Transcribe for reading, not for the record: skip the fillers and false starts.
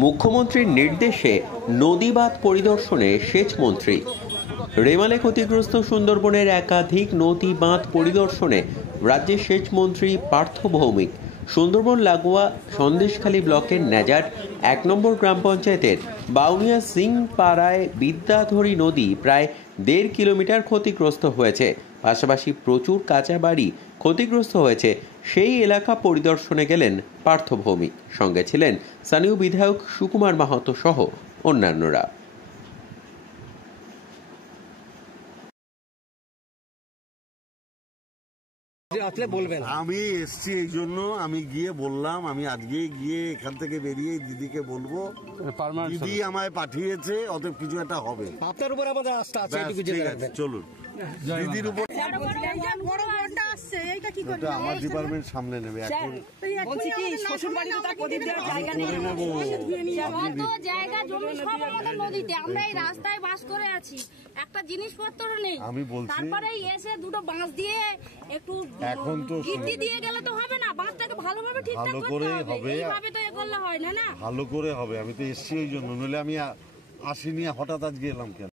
মুখ্যমন্ত্রীর নির্দেশে নদী বাঁধ পরিদর্শনে সেচ মন্ত্রী। রেমালে ক্ষতিগ্রস্ত সুন্দরবনের একাধিক নদী বাঁধ পরিদর্শনে রাজ্যের সেচ মন্ত্রী পার্থ ভৌমিক। সুন্দরবন লাগোয়া সন্দেশখালী ব্লকের নেজাট ১ নম্বর গ্রাম পঞ্চায়েতের বাউনিয়া সিং পাড়ায় বিদ্যাধরী নদী প্রায় ১.৫ কিলোমিটার ক্ষতিগ্রস্ত হয়েছে। পাশাপাশি প্রচুর কাঁচা বাড়ি ক্ষতিগ্রস্ত হয়েছে। সেই এলাকা পরিদর্শনে গেলেন পার্থ ভৌমিক। সঙ্গে ছিলেন স্থানীয় বিধায়ক সুকুমার মাহাতো সহ অন্যান্যরা। আমি এসছি এই জন্য, আমি গিয়ে বললাম, আমি আজকে গিয়ে এখান থেকে বেরিয়ে দিদিকে বলবো, দিদি আমায় পাঠিয়েছে, অতএব কিছু একটা হবে। আপনার উপর আমাদের আস্থা আছে, চলুন দিদির উপর আমার ডিপার্টমেন্ট সামলে নেবে। এখন রাস্তায় বাস করে আছি, একটা জিনিসপত্র নেই। আমি বলছি তারপরে এসে দুটো বাঁশ দিয়ে একটু এখন তো গিট্টি দিয়ে গেলে তো হবে না, বাঁশটাকে ভালোভাবে ঠিকঠাক করতে হবে। এইভাবে তো এ করলে হয় না। ভালো করে হবে। আমি তো এসছি ওই জন্য, নইলে আমি আসিনি, হঠাৎ আজকে এলাম কেন।